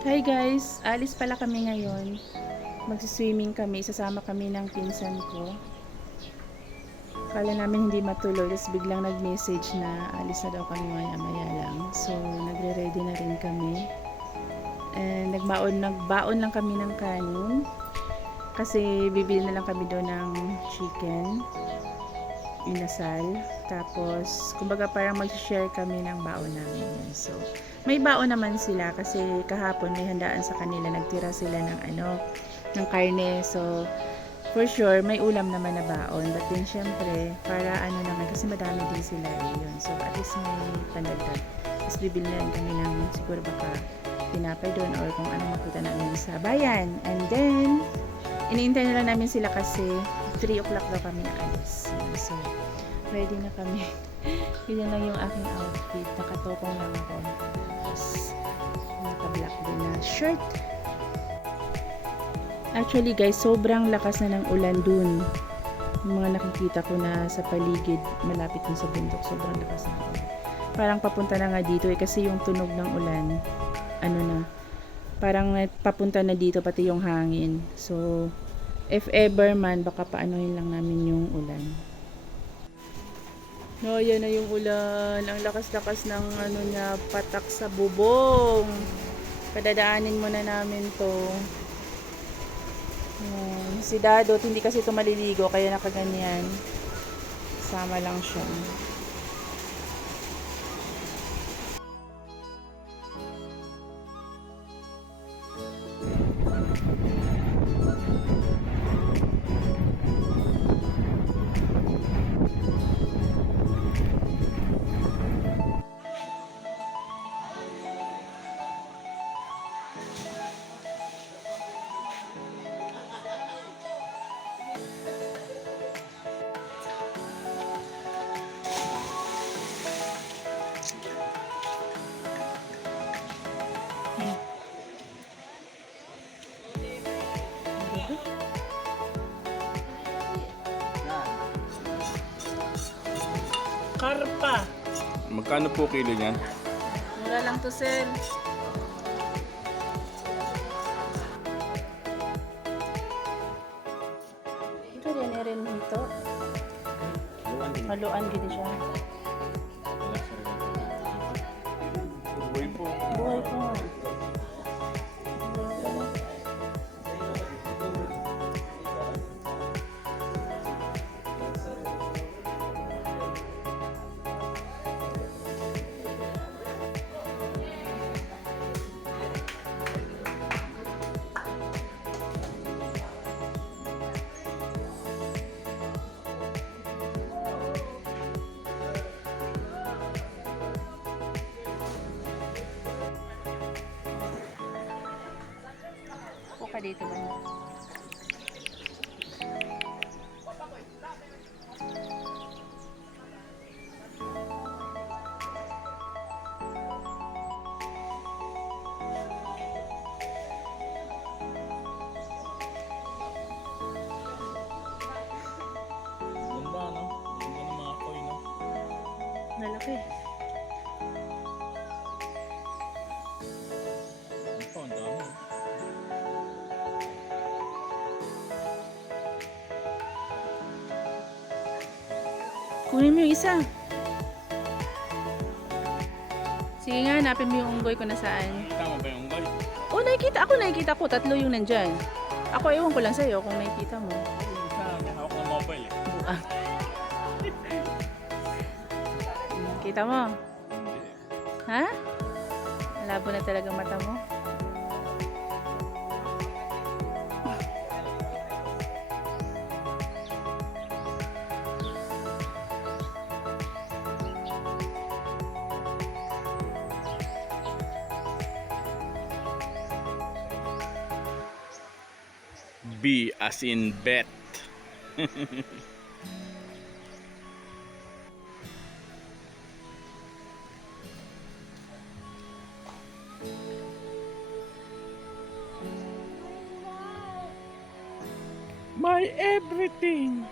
Hi guys, alis pala kami ngayon. Magsiswimming kami, sasama kami ng pinsan ko. Kala namin hindi matuloy, tapos biglang nag-message na alis na daw kami maya-maya lang. So, nagre-ready na rin kami. And nagbaon lang kami ng kanin. Kasi bibili na lang kami doon ng chicken, inasal. Tapos, kumbaga parang mag-share kami ng baon namin. So, may baon naman sila kasi kahapon may handaan sa kanila, nagtira sila ng karne. So for sure may ulam naman na baon, but then syempre para naman kasi madami din sila yun, so at least may pandagdag. Tapos bibili na rin kami ng siguro baka tinapay doon or kung ano makita namin sa bayan. And then iniintay na lang namin sila kasi 3 o'clock daw kami na alis. So ready na kami. Yun lang yung aking outfit, nakatokong lang ako, naka-black din na shirt. Actually guys, sobrang lakas na ng ulan dun. Yung mga nakikita ko na sa paligid, malapit dun sa bundok, sobrang lakas na ulan. Parang papunta na nga dito kasi yung tunog ng ulan, parang papunta na dito pati yung hangin. So, if ever man, baka paanohin lang namin yung ulan. No, yan na yung ulan. Ang lakas-lakas ng niya, patak sa bubong. Padadaanin muna namin to. Si Dadot, hindi kasi ito maliligo, kaya nakaganyan. Sama lang siya. Karpa. Magkano po kilo niyan? Mura lang to, sir. Ito rin ito. Haluan gini siya. Buhay po. Buhay po. Ka dito ba? Ganda, no? Ganda ng mga koy, no? Nalaki. Ito, ang dami. Kunin mo yung isa. Sige nga, hanapin mo yung unggoy ko na saan. Tama ba yung unggoy? Oh, nakikita ko. 3 yung nandyan. Ako, ewan ko lang sa'yo kung nakikita mo. Yung isa, may hawak ng mobile eh. Ah. Kita mo? Hindi. Ha? Malabo na talaga mata mo. B as in bet. My everything.